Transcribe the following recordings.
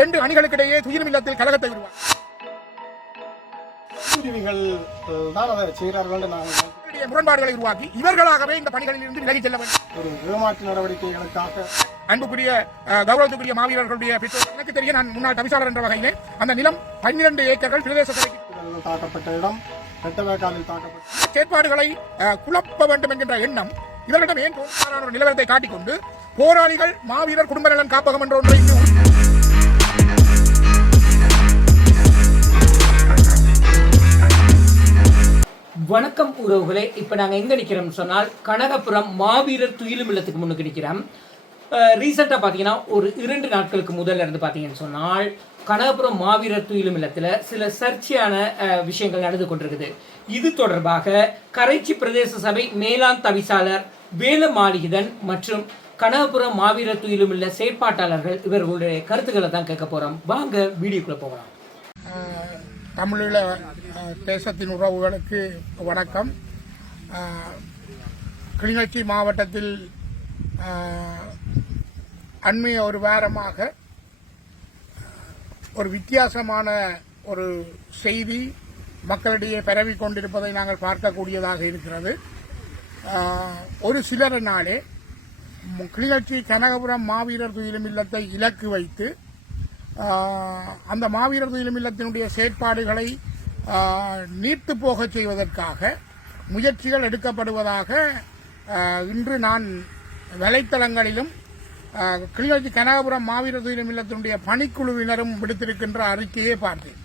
ரெண்டு அணிகளுக்கிடையே துயிலும் இல்லத்தில் கலகத்தை இவர்களுடைய முரண்பாடுகளை உருவாக்கி இவர்களாகவே இந்த பணிகளில் இருந்து விலகிச் செல்ல வேண்டும். ஒரு ஏமாற்று நடவடிக்கைகளுக்காக. அன்புக்குரிய கௌரவத்துக்குரிய மாவீரர்களுடைய பெற்றோர் எனக்கு தெரியும் நான் முன்னாள் தவிசாளர் என்ற வகையிலே அந்த நிலம் பன்னிரண்டு ஏக்கர்கள் பிரதேச சபைக்கு தாக்கப்பட்ட இடம் செயற்பாடுகளை குழப்ப வேண்டும் என்கின்ற எண்ணம் இவர்களிடம் ஏன் நிலவரத்தை காட்டிக்கொண்டு போராளிகள் மாவீரர் குடும்ப நலன் காப்பகம் என்ற ஒன்றை உறவுகளே இப்போ நாங்கள் எங்கே நிற்கிறோம்னு சொன்னால் கனகபுரம் மாவீரர் துயிலும் இல்லத்துக்கு முன்னுக்கு நிற்கிறோம் ரீசெண்டாக பார்த்தீங்கன்னா ஒரு இரண்டு நாட்களுக்கு முதல்ல இருந்து பார்த்தீங்கன்னு சொன்னால் கனகபுரம் மாவீரர் துயிலும் இல்லத்தில் சில சர்ச்சையான விஷயங்கள் நடந்து கொண்டிருக்குது. இது தொடர்பாக கரைச்சி பிரதேச சபை மேலாண் தவிசாளர் வேலு மாளிகிதன் மற்றும் கனகபுரம் மாவீரர் துயிலும் இல்ல செயற்பாட்டாளர்கள் இவர்களுடைய கருத்துக்களை தான் கேட்க போகிறோம் வாங்க வீடியோக்குள்ளே போகலாம். தமிழீழ தேசத்தின் உறவுகளுக்கு வணக்கம். கிளிநொச்சி மாவட்டத்தில் அண்மைய ஒரு வாரமாக ஒரு வித்தியாசமான ஒரு செய்தி மக்களிடையே பரவி கொண்டிருப்பதை நாங்கள் பார்க்கக்கூடியதாக இருக்கிறது. ஒரு சிலரினாலே கிளிநொச்சி கனகபுரம் மாவீரர் துயிலும் இல்லத்தை இலக்கு வைத்து அந்த மாவீரர் துயிலும் இல்லத்தினுடைய செயற்பாடுகளை ஆஹ் நீர்த்து போகச் செய்வதற்காக முயற்சிகள் எடுக்கப்படுவதாக இன்று நான் வலைத்தளங்களிலும் கிளிநொச்சி கனகபுரம் மாவீரர் துயிலும் இல்லத்தினுடைய பணிக்குழுவினரும் விடுத்திருக்கின்ற அறிக்கையை பார்த்தேன்.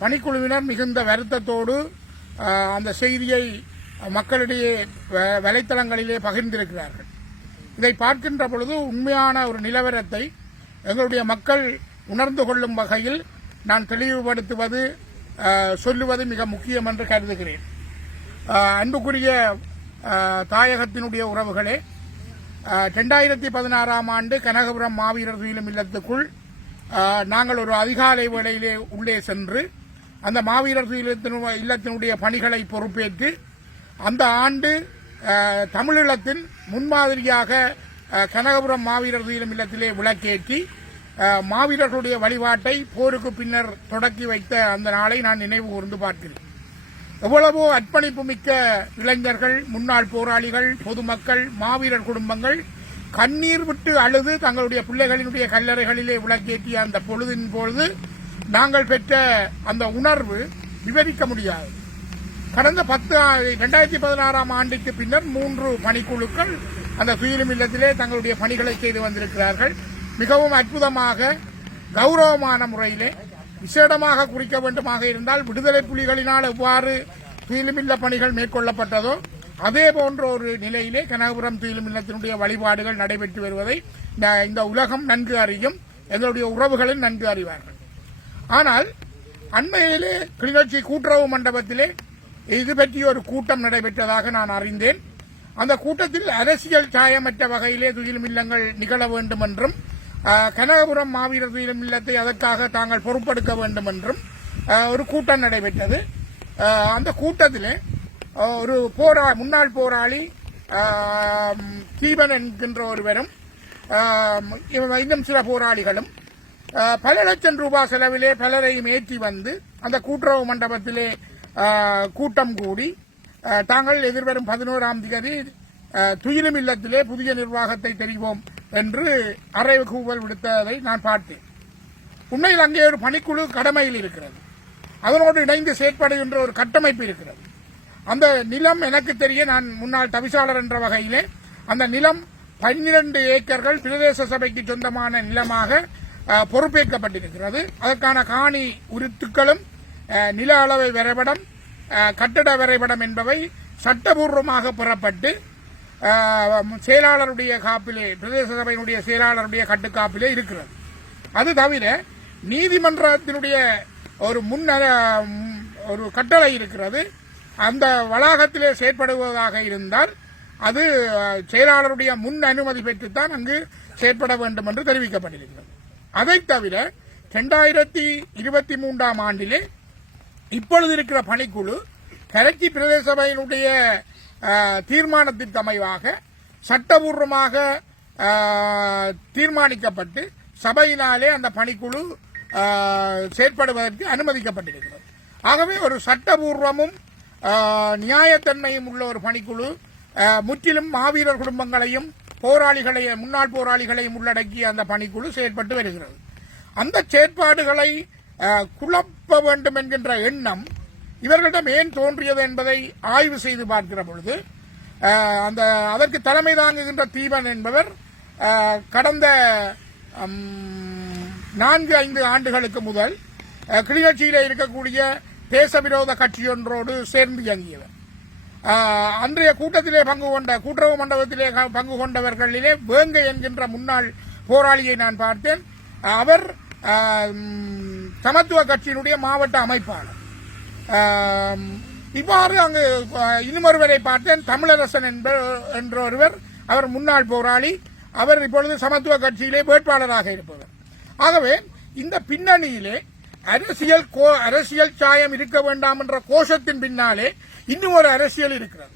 பணிக்குழுவினர் மிகுந்த வருத்தத்தோடு அந்த செய்தியை மக்களிடையே வலைத்தளங்களிலே பகிர்ந்திருக்கிறார்கள். இதை பார்க்கின்ற பொழுது உண்மையான ஒரு நிலவரத்தை எங்களுடைய மக்கள் உணர்ந்து கொள்ளும் வகையில் நான் தெளிவுபடுத்துவது சொல்லுவது மிக முக்கியம் என்று கருதுகிறேன். அன்புக்குரிய தாயகத்தினுடைய உறவுகளே ரெண்டாயிரத்தி பதினாறாம் ஆண்டு கனகபுரம் மாவீரர் துயிலும் இல்லத்துக்குள் நாங்கள் ஒரு அதிகாலை வேளையிலே உள்ளே சென்று அந்த மாவீரர் இல்லத்தினுடைய பணிகளை பொறுப்பேற்று அந்த ஆண்டு தமிழீழத்தின் முன்மாதிரியாக கனகபுரம் மாவீரர் துயிலும் இல்லத்திலே விளக்கேற்றி மாவீரர்களுடைய வழிபாட்டை போருக்கு பின்னர் தொடக்கி வைத்த அந்த நாளை நான் நினைவு கூர்ந்து பார்க்கிறேன். எவ்வளவோ அர்ப்பணிப்பு மிக்க இளைஞர்கள் முன்னாள் போராளிகள் பொதுமக்கள் மாவீரர் குடும்பங்கள் கண்ணீர் விட்டு அழுது தங்களுடைய பிள்ளைகளினுடைய கல்லறைகளிலே விளக்கேற்றிய அந்த பொழுதின் பொழுது நாங்கள் பெற்ற அந்த உணர்வு விவரிக்க முடியாது. கடந்த பத்து இரண்டாயிரத்தி பதினாறாம் ஆண்டுக்கு பின்னர் மூன்று பணிக்குழுக்கள் அந்த துயிலும் இல்லத்திலே தங்களுடைய பணிகளை செய்து வந்திருக்கிறார்கள். மிகவும் அற்புதமாக கௌரவமான முறையிலே விசேடமாக குறிக்க வேண்டுமாக இருந்தால் விடுதலை புலிகளினால் எவ்வாறு துயிலுமில்ல பணிகள் மேற்கொள்ளப்பட்டதோ அதே போன்ற ஒரு நிலையிலே கனகபுரம் துயிலுமில்லத்தினுடைய வழிபாடுகள் நடைபெற்று வருவதை இந்த- இந்த உலகம் நன்கு அறியும். எங்களுடைய உறவுகளும் நன்கு அறிவார்கள். ஆனால் அண்மையிலே கிளிநொச்சி கூட்டுறவு மண்டபத்திலே இது பற்றி ஒரு கூட்டம் நடைபெற்றதாக நான் அறிந்தேன். அந்த கூட்டத்தில் அரசியல் சாயமற்ற வகையிலே துயிலும் இல்லங்கள் நிகழ வேண்டும் என்றும் கனகபுரம் மாவீரர் துயிலும் இல்லத்தை அதற்காக தாங்கள் பொறுப்பெடுக்க வேண்டும் என்றும் ஒரு கூட்டம் நடைபெற்றது. அந்த கூட்டத்தில் ஒரு போரா முன்னாள் போராளி தீபன் என்கின்ற ஒருவரும் இன்னும் சில போராளிகளும் பல லட்சம் ரூபாய் செலவிலே பலரையும் ஏற்றி வந்து அந்த கூட்டுறவு மண்டபத்திலே கூட்டம் கூடி தாங்கள் எதிர்வரும் பதினோராம் தேதி துயிலும் இல்லத்திலே புதிய நிர்வாகத்தை தெரிவோம் என்று அறைவு கூவல் விடுத்ததை நான் பார்த்தேன். உண்மையில் அங்கே ஒரு பணிக்குழு கடமையில் இருக்கிறது. அதனோடு இணைந்து செயற்படுகின்ற ஒரு கட்டமைப்பு இருக்கிறது. அந்த நிலம் எனக்கு தெரிய நான் முன்னாள் தவிசாளர் என்ற வகையிலே அந்த நிலம் பன்னிரண்டு ஏக்கர்கள் பிரதேச சபைக்கு சொந்தமான நிலமாக பொறுப்பேற்கப்பட்டிருக்கிறது. அதற்கான காணி உருத்துக்களும் நில அளவை வரைபடம் கட்டட வரைபடம் என்பவை சட்டபூர்வமாக பெறப்பட்டு செயலாளருடைய காப்பிலே பிரதேச சபையினுடைய செயலாளருடைய கட்டுக்காப்பிலே இருக்கிறது. அது தவிர நீதிமன்றத்தினுடைய ஒரு முன் ஒரு கட்டளை இருக்கிறது. அந்த வளாகத்திலே செயற்படுவதாக இருந்தால் அது செயலாளருடைய முன் அனுமதி பெற்றுத்தான் அங்கு செயற்பட வேண்டும் என்று தெரிவிக்கப்பட்டிருக்கிறது. அதைத் தவிர இரண்டாயிரத்தி இருபத்தி மூன்றாம் ஆண்டிலே இப்பொழுது இருக்கிற பணிக்குழு கரைச்சி பிரதேச சபையினுடைய தீர்மானத்திற்கு அமைவாக சட்டபூர்வமாக தீர்மானிக்கப்பட்டு சபையினாலே அந்த பணிக்குழு செயற்படுவதற்கு அனுமதிக்கப்பட்டிருக்கிறது. ஆகவே ஒரு சட்டபூர்வமும் நியாயத்தன்மையும் உள்ள ஒரு பணிக்குழு முற்றிலும் மாவீரர் குடும்பங்களையும் போராளிகளையும் முன்னாள் போராளிகளையும் உள்ளடக்கிய அந்த பணிக்குழு செயற்பட்டு வருகிறது. அந்த செயற்பாடுகளை குழப்ப வேண்டும் என்கின்ற எண்ணம் இவர்களிடம் ஏன் தோன்றியது என்பதை ஆய்வு செய்து பார்க்கிற பொழுது அந்த அதற்கு தலைமை தாங்குகின்ற தீவன் என்பவர் கடந்த நான்கு ஐந்து ஆண்டுகளுக்கு முதல் கிளிநொச்சியில் இருக்கக்கூடிய இருக்கக்கூடிய தேசவிரோத கட்சியொன்றோடு சேர்ந்து இயங்கியவர். அன்றைய கூட்டத்திலே பங்கு கொண்ட கூட்டுறவு மண்டபத்திலே க- பங்கு கொண்டவர்களிலே வேங்கை என்கின்ற முன்னாள் போராளியை நான் பார்த்தேன். அவர் சமத்துவ கட்சியினுடைய மாவட்ட அமைப்பாளர். இவ்வாறு அங்கு அஹ், இன்னுமொருவரை பார்த்தேன். தமிழரசன் என்ப என்ற ஒருவர் அவர் முன்னாள் போராளி அவர் இப்பொழுது சமத்துவ கட்சியிலே வேட்பாளராக இருப்பவர். ஆகவே இந்த பின்னணியிலே அரசியல் கோ- அரசியல் சாயம் இருக்க வேண்டாம் என்ற கோஷத்தின் பின்னாலே இன்னும் ஒரு அரசியல் இருக்கிறது.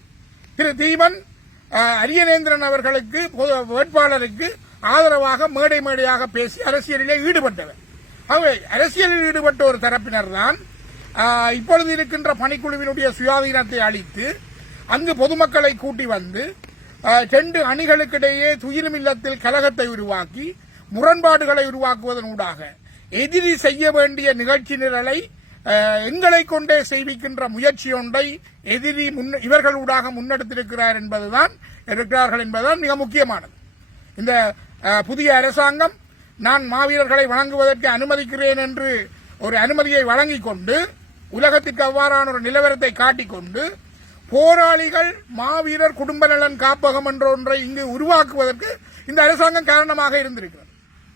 திரு தீபன் அரியநேந்திரன் அவர்களுக்கு வேட்பாளருக்கு ஆதரவாக மேடை மேடையாக பேசி அரசியலிலே ஈடுபட்டவர். ஆகவே அரசியலில் ஈடுபட்ட ஒரு தரப்பினர் தான் இப்பொழுது இருக்கின்ற பணிக்குழுவினுடைய சுயாதீனத்தை அளித்து அங்கு பொதுமக்களை கூட்டி வந்து செண்டு ரெண்டு அணிகளுக்கிடையே துயிலும் இல்லத்தில் கலகத்தை உருவாக்கி முரண்பாடுகளை உருவாக்குவதன் ஊடாக எதிரி செய்ய வேண்டிய நிகழ்ச்சி நிரலை எங்களை கொண்டே செய்விக்கின்ற முயற்சி ஒன்றை எதிரி முன் இவர்களூடாக முன்னெடுத்திருக்கிறார் என்பதுதான் இருக்கிறார்கள் என்பதுதான் மிக முக்கியமானது. இந்த புதிய அரசாங்கம் நான் மாவீரர்களை வழங்குவதற்கு அனுமதிக்கிறேன் என்று ஒரு அனுமதியை வழங்கிக் கொண்டு உலகத்திற்கு அவ்வாறான ஒரு நிலவரத்தை காட்டிக்கொண்டு போராளிகள் மாவீரர் குடும்ப நலன் காப்பகம் என்ற ஒன்றை இங்கு உருவாக்குவதற்கு இந்த அரசாங்கம் காரணமாக இருந்திருக்கிறது.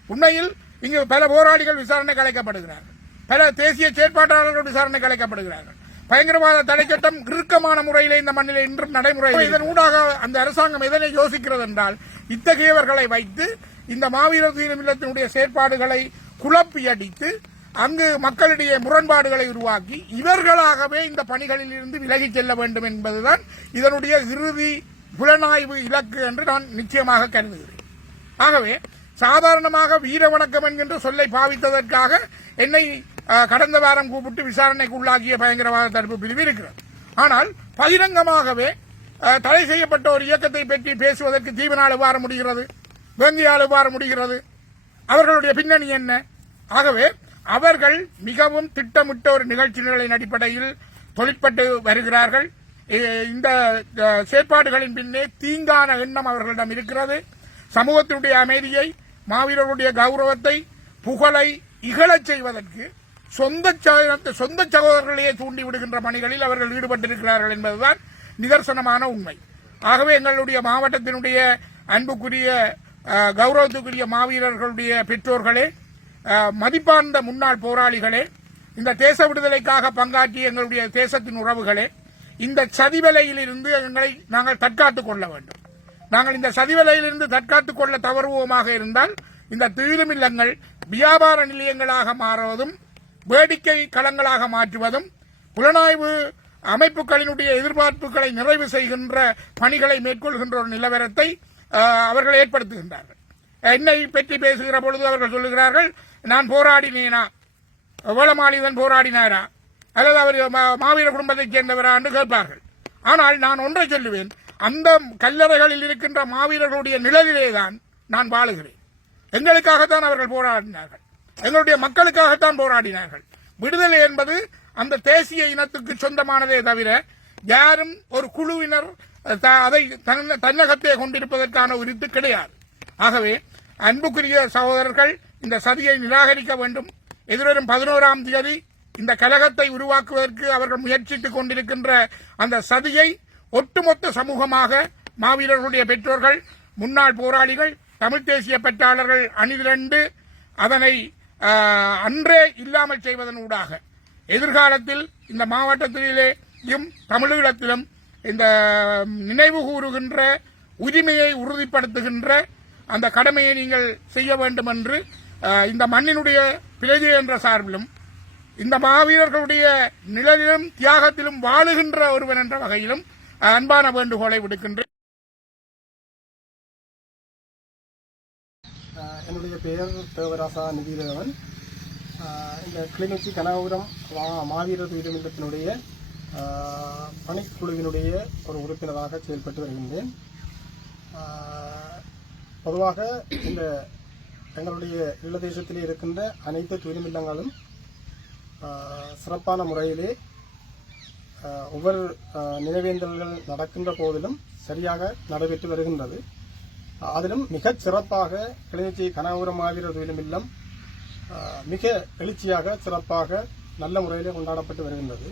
உண்மையில் இங்கு பல போராளிகள் விசாரணை கலைக்கப்படுகிறார்கள் பல தேசிய செயற்பாட்டாளர்கள் விசாரணை கலைக்கப்படுகிறார்கள் பயங்கரவாத தடை சட்டம் இறுக்கமான முறையிலே இந்த மண்ணில் இன்றும் நடைமுறை இதன் ஊடாக அந்த அரசாங்கம் எதனை யோசிக்கிறது என்றால் இத்தகையவர்களை வைத்து இந்த மாவீரர் தீனமில்லத்தினுடைய செயற்பாடுகளை குழப்பி அடித்து அங்கு மக்களிடையே முரண்பாடுகளை உருவாக்கி இவர்களாகவே இந்த பணிகளில் இருந்து விலகிச் செல்ல வேண்டும் என்பதுதான் இதனுடைய இறுதி புலனாய்வு இலக்கு என்று நான் நிச்சயமாக கருதுகிறேன். ஆகவே சாதாரணமாக வீர வணக்கம் என்கின்ற சொல்லை பாவித்ததற்காக என்னை கடந்த வாரம் கூப்பிட்டு விசாரணைக்கு உள்ளாக்கிய பயங்கரவாத தடுப்பு பிரிவு இருக்கிறது. ஆனால் பகிரங்கமாகவே தடை செய்யப்பட்ட ஒரு இயக்கத்தை பற்றி பேசுவதற்கு தீவனால் எவ்வாறு முடிகிறது? வேந்தியால் எவ்வாறு முடிகிறது? அவர்களுடைய பின்னணி என்ன? ஆகவே அவர்கள் மிகவும் திட்டமிட்ட ஒரு நிகழ்ச்சி நிலையின் அடிப்படையில் தொழிற்பட்டு வருகிறார்கள். இந்த செயற்பாடுகளின் பின்னே தீங்கான எண்ணம் அவர்களிடம் இருக்கிறது. சமூகத்தினுடைய அமைதியை மாவீரர்களுடைய கௌரவத்தை புகழை இகழச் செய்வதற்கு சொந்த சொந்த சகோதரர்களையே தூண்டி விடுகின்ற பணிகளில் அவர்கள் ஈடுபட்டிருக்கிறார்கள் என்பதுதான் நிதர்சனமான உண்மை. ஆகவே எங்களுடைய மாவட்டத்தினுடைய அன்புக்குரிய கௌரவத்துக்குரிய மாவீரர்களுடைய பெற்றோர்களே மதிப்பார்ந்த முன்னாள் போராளிகளே இந்த தேச விடுதலைக்காக பங்காற்றிய எங்களுடைய தேசத்தின் உறவுகளே இந்த சதிவலையிலிருந்து எங்களை நாங்கள் தற்காத்துக் கொள்ள வேண்டும். நாங்கள் இந்த சதிவலையிலிருந்து தற்காத்துக் கொள்ள தவறுவோமாக இருந்தால் இந்த தீரும் இல்லங்கள் வியாபார நிலையங்களாக மாறுவதும் வேடிக்கை களங்களாக மாற்றுவதும் புலனாய்வு அமைப்புகளினுடைய எதிர்பார்ப்புகளை நிறைவு செய்கின்ற பணிகளை மேற்கொள்கின்ற ஒரு நிலவரத்தை அவர்கள் ஏற்படுத்துகின்றார்கள். என்னை பற்றி பேசுகிற பொழுது அவர்கள் சொல்லுகிறார்கள் நான் போராடினேனா? வேளமாளிதன் போராடினாரா? அல்லது அவர் மா- மாவீர குடும்பத்தைச் சேர்ந்தவரா? என்று கேட்பார்கள். ஆனால் நான் ஒன்றை சொல்லுவேன் அந்த கல்லறைகளில் இருக்கின்ற மாவீரர்களுடைய நிழலிலேதான் நான் வாழுகிறேன். எங்களுக்காகத்தான் அவர்கள் போராடினார்கள். எங்களுடைய மக்களுக்காகத்தான் போராடினார்கள். விடுதலை என்பது அந்த தேசிய இனத்துக்கு சொந்தமானதே தவிர யாரும் ஒரு குழுவினர் த- அதை தன்ன- தன்னகத்தே கொண்டிருப்பதற்கான உரித்து கிடையாது. ஆகவே அன்புக்குரிய சகோதரர்கள் இந்த சதியை நிராகரிக்க வேண்டும். எதிர்வரும் பதினோராம் தேதி இந்த கழகத்தை உருவாக்குவதற்கு அவர்கள் முயற்சித்துக் கொண்டிருக்கின்ற அந்த சதியை ஒட்டுமொத்த சமூகமாக மாவீரர்களுடைய பெற்றோர்கள் முன்னாள் போராளிகள் தமிழ் தேசிய பெற்றாளர்கள் அணிதிரண்டு அதனை அன்றே இல்லாமல் செய்வதன் ஊடாக. எதிர்காலத்தில் இந்த மாவட்டத்திலேயும் தமிழீழத்திலும் இந்த நினைவு கூறுகின்ற உரிமையை உறுதிப்படுத்துகின்ற அந்த கடமையை நீங்கள் செய்ய வேண்டும் என்று இந்த மண்ணினுடைய பிரதி என்ற சார்பிலும் இந்த மாவீரர்களுடைய நிழலிலும் தியாகத்திலும் வாழுகின்ற ஒருவன் என்ற வகையிலும் அன்பான வேண்டுகோளை விடுக்கின்றேன். என்னுடைய பெயர் தேவராசா நிதிதேவன் இந்த கிளிநொச்சி கனகபுரம் மா மாவீரர் உயிரிழந்தத்தினுடைய பணிக்குழுவினுடைய ஒரு உறுப்பினராக செயல்பட்டு வருகின்றேன். பொதுவாக இந்த எங்களுடைய ஈழதேசத்திலே இருக்கின்ற அனைத்து துயிலுமில்லங்களும் சிறப்பான முறையிலே ஒவ்வொரு நினைவேந்தல்கள் நடக்கின்ற போதிலும் சரியாக நடைபெற்று வருகின்றது. அதிலும் மிகச் சிறப்பாக கிளிநொச்சி கனகபுரம் மாவீரர் துயிலும் இல்லம் மிக எழுச்சியாக சிறப்பாக நல்ல முறையில் கொண்டாடப்பட்டு வருகின்றது.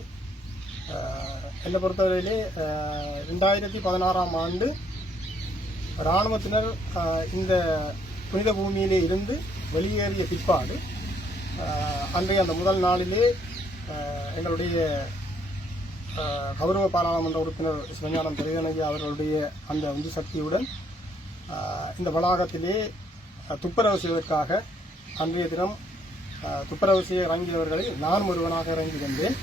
என்னை பொறுத்தவரையிலே ரெண்டாயிரத்தி பதினாறாம் ஆண்டு இராணுவத்தினர் இந்த புனித பூமியிலே இருந்து வெளியேறிய பிற்பாடு அன்றைய அந்த முதல் நாளிலே எங்களுடைய கௌரவ பாராளுமன்ற உறுப்பினர் சிவஞானம் பெரியனகி அவர்களுடைய அந்த உந்து சக்தியுடன் இந்த வளாகத்திலே துப்புரவு செய்வதற்காக அன்றைய தினம் துப்புரவு செய்ய இறங்கியவர்களை நான் ஒருவனாக இறங்கி வந்தேன்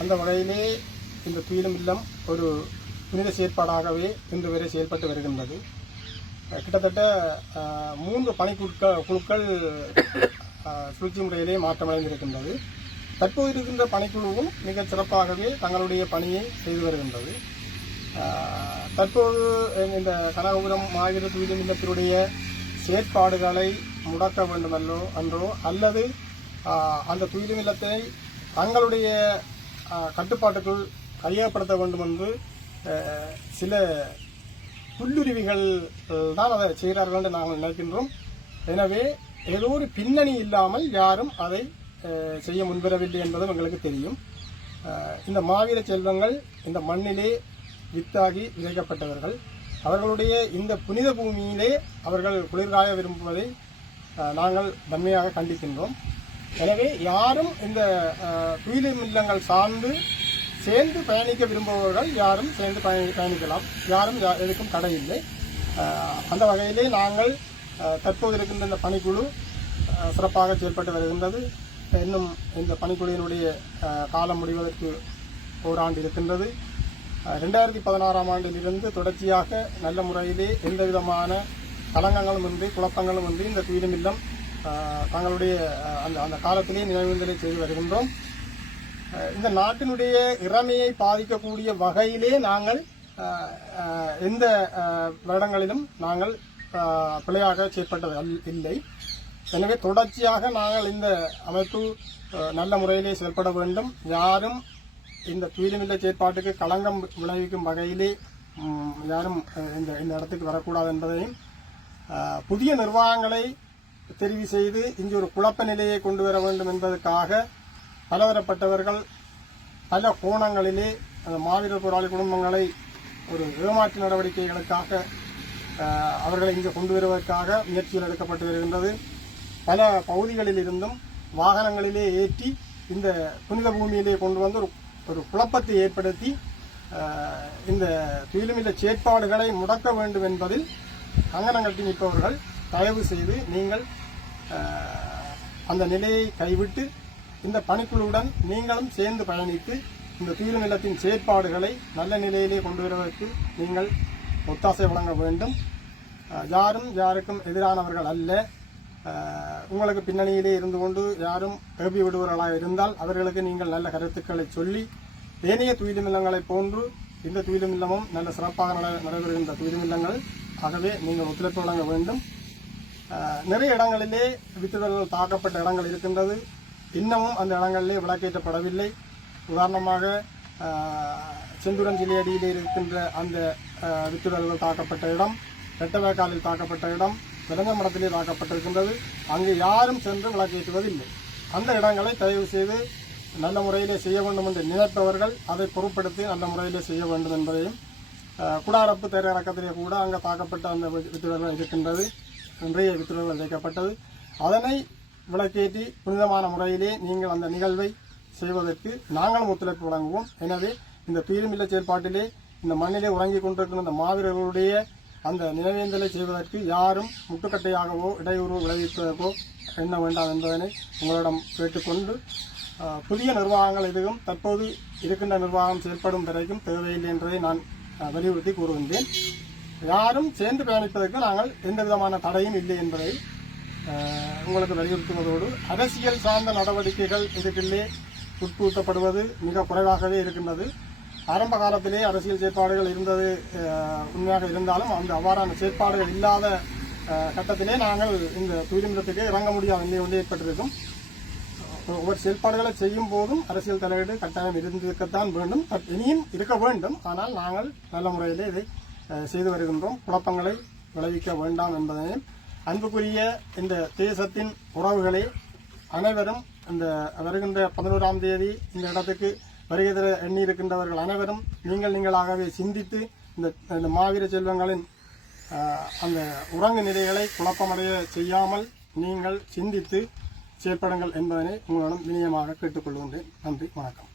அந்த வகையிலே இந்த துயிலும் இல்லம் ஒரு புனித செயற்பாடாகவே இன்று வரை செயல்பட்டு வருகின்றது. கிட்டத்தட்ட மூன்று பணிக்குழுக்கள் குழுக்கள் சுழற்சி முறையிலே மாற்றமடைந்திருக்கின்றது. தற்போது இருக்கின்ற பணிக்குழுவும் மிகச் சிறப்பாகவே தங்களுடைய பணியை செய்து வருகின்றது. தற்போது இந்த கனகபுரம் மாவீர துயிலும் இல்லத்தினுடைய செயற்பாடுகளை முடக்க வேண்டுமல்லோ அன்றோ அல்லது அந்த துயிலும் இல்லத்தை தங்களுடைய கட்டுப்பாட்டுக்குள் கையகப்படுத்த வேண்டும் என்று சில புல்லுருவிகள் தான் அதை செய்கிறார்கள் என்று நாங்கள் நினைக்கின்றோம். எனவே ஏதோ ஒரு பின்னணி இல்லாமல் யாரும் அதை செய்ய முன்வரவில்லை என்பதும் எங்களுக்கு தெரியும். இந்த மாவீர செல்வங்கள் இந்த மண்ணிலே வித்தாகி விதைக்கப்பட்டவர்கள் அவர்களுடைய இந்த புனித பூமியிலே அவர்கள் குளிர்காய விரும்புவதை நாங்கள் வன்மையாக கண்டிக்கின்றோம். எனவே யாரும் இந்த அஹ், துயிலும் இல்லங்கள் சார்ந்து சேர்ந்து பயணிக்க விரும்புபவர்கள் யாரும் சேர்ந்து பயணி- பயணிக்கலாம். யாரும் யா- எதுக்கும் தடை இல்லை. அந்த வகையிலே நாங்கள் தற்போது இருக்கின்ற இந்த பணிக்குழு சிறப்பாக செயல்பட்டு வருகின்றது. இன்னும் இந்த பணிக்குழுவினுடைய காலம் முடிவதற்கு ஓராண்டு இருக்கின்றது. ரெண்டாயிரத்தி பதினாறாம் ஆண்டிலிருந்து தொடர்ச்சியாக நல்ல முறையிலே எந்த விதமான கலங்கங்களும் இன்றி குழப்பங்களும் இன்றி இந்த துயிலும் இல்லம் தங்களுடைய அந்த அந்த காலத்திலே நினைவுந்தலை செய்து வருகின்றோம். இந்த நாட்டினுடைய இறமையை பாதிக்கக்கூடிய வகையிலே நாங்கள் எந்த வருடங்களிலும் நாங்கள் பிழையாக செயற்பட்டது இல்லை. எனவே தொடர்ச்சியாக நாங்கள் இந்த அமைப்பு நல்ல முறையிலே செயல்பட வேண்டும். யாரும் இந்த துயிலுமில்ல செயற்பாட்டுக்கு களங்கம் விளைவிக்கும் வகையிலே யாரும் இந்த இந்த இடத்துக்கு வரக்கூடாது என்பதையும் புதிய நிர்வாகங்களை தெரிவு செய்து இங்கு ஒரு குழப்ப நிலையை கொண்டு வர வேண்டும் என்பதற்காக பலதரப்பட்டவர்கள் பல கோணங்களிலே அந்த மாவீரர் போராளி குடும்பங்களை ஒரு ஏமாற்று நடவடிக்கைகளுக்காக அவர்களை இங்கு கொண்டு வருவதற்காக முயற்சிகள் எடுக்கப்பட்டு வருகின்றது. பல பகுதிகளில் இருந்தும் வாகனங்களிலே ஏற்றி இந்த புனித பூமியிலே கொண்டு வந்து ஒரு ஒரு குழப்பத்தை ஏற்படுத்தி இந்த துயிலுமில்ல செயற்பாடுகளை முடக்க வேண்டும் என்பதில் கங்கணங்கட்டி நிற்பவர்கள் தயவு செய்து நீங்கள் அந்த நிலையை கைவிட்டு இந்த பணிக்குழுவுடன் நீங்களும் சேர்ந்து பயணித்து இந்த துயிலும் இல்லத்தின் செயற்பாடுகளை நல்ல நிலையிலே கொண்டு வருவதற்கு நீங்கள் ஒத்தாசை வழங்க வேண்டும். யாரும் யாருக்கும் எதிரானவர்கள் அல்ல. உங்களுக்கு பின்னணியிலே இருந்து கொண்டு யாரும் ஏபி விடுவர்களாக இருந்தால் அவர்களுக்கு நீங்கள் நல்ல கருத்துக்களை சொல்லி ஏனைய துயிலும் இல்லங்களைப் போன்று இந்த துயிலும் இல்லமும் நல்ல சிறப்பாக நடைபெறுகின்ற துயிலும் இல்லங்கள் ஆகவே நீங்கள் ஒத்துழைப்பு வழங்க வேண்டும். நிறைய இடங்களிலே வித்துதல்கள் தாக்கப்பட்ட இடங்கள் இருக்கின்றது. இன்னமும் அந்த இடங்களிலே விளக்கேற்றப்படவில்லை. உதாரணமாக அஹ், செந்துரன் இருக்கின்ற அந்த வித்துதல்கள் தாக்கப்பட்ட இடம் ரெட்டவேக்காலில் தாக்கப்பட்ட இடம் விலங்கமடத்திலே தாக்கப்பட்டிருக்கின்றது. அங்கு யாரும் சென்று விளக்கேற்றுவதில்லை அந்த இடங்களை தயவு செய்து நல்ல முறையிலே செய்ய வேண்டும் என்று நினைப்பவர்கள் அதை பொருட்படுத்தி நல்ல முறையிலே செய்ய வேண்டும் என்பதையும் குடாரப்பு திரையிறக்கத்திலே கூட அங்கே தாக்கப்பட்ட அந்த வி- வித்துடர்கள் இருக்கின்றது. நிறைய வித்துடர்கள் வைக்கப்பட்டது. அதனை விளக்கேற்றி புனிதமான முறையிலே நீங்கள் அந்த நிகழ்வை செய்வதற்கு நாங்களும் ஒத்துழைப்பு வழங்குவோம். எனவே இந்த தீர்மில்ல செயல்பாட்டிலே இந்த மண்ணிலே உறங்கிக் கொண்டிருக்கிற இந்த மாவீரர்களுடைய அந்த நினைவேந்தலை செய்வதற்கு யாரும் முட்டுக்கட்டையாகவோ இடையூறு விளைவிப்பதற்கோ எண்ண வேண்டாம் என்பதனை உங்களிடம் கேட்டுக்கொண்டு புதிய நிர்வாகங்கள் எதுவும் தற்போது இருக்கின்ற நிர்வாகம் செயல்படும் வரைக்கும் தேவையில்லை என்பதை நான் வலியுறுத்தி கூறுகின்றேன். யாரும் சேர்ந்து பயணிப்பதற்கு நாங்கள் எந்த விதமான தடையும் இல்லை என்பதை உங்களுக்கு வலியுறுத்துவதோடு அரசியல் சார்ந்த நடவடிக்கைகள் இதுக்குள்ளே உட்புகுத்தப்படுவது மிக குறைவாகவே இருக்கின்றது. ஆரம்ப காலத்திலே அரசியல் செயற்பாடுகள் இருந்தது உண்மையாக இருந்தாலும் அந்த அவ்வாறான செயற்பாடுகள் இல்லாத கட்டத்திலே நாங்கள் இந்த துயிலுமிடத்துக்கு இறங்க முடியாத. நிலை ஒன்று ஏற்பட்டிருக்கும். ஒவ்வொரு செயல்பாடுகளை செய்யும் போதும் அரசியல் தலையீடு கட்டாயம் இருந்திருக்கத்தான் வேண்டும். பட் இனியும் இருக்க வேண்டும். ஆனால் நாங்கள் நல்ல முறையிலே இதை செய்து வருகின்றோம். குழப்பங்களை விளைவிக்க வேண்டாம் என்பதையும் அன்புக்குரிய இந்த தேசத்தின் உறவுகளை அனைவரும் இந்த வருகின்ற பதினோராம் தேதி இந்த இடத்துக்கு வருகை தர எண்ணி இருக்கின்றவர்கள் அனைவரும் நீங்கள் நீங்களாகவே சிந்தித்து இந்த இந்த மாவீர செல்வங்களின் அந்த உறங்கு நிலைகளை குழப்பமடைய செய்யாமல் நீங்கள் சிந்தித்து செயற்படுங்கள் என்பதனை உங்களிடம் வினயமாக கேட்டுக்கொள்கின்றேன். நன்றி வணக்கம்.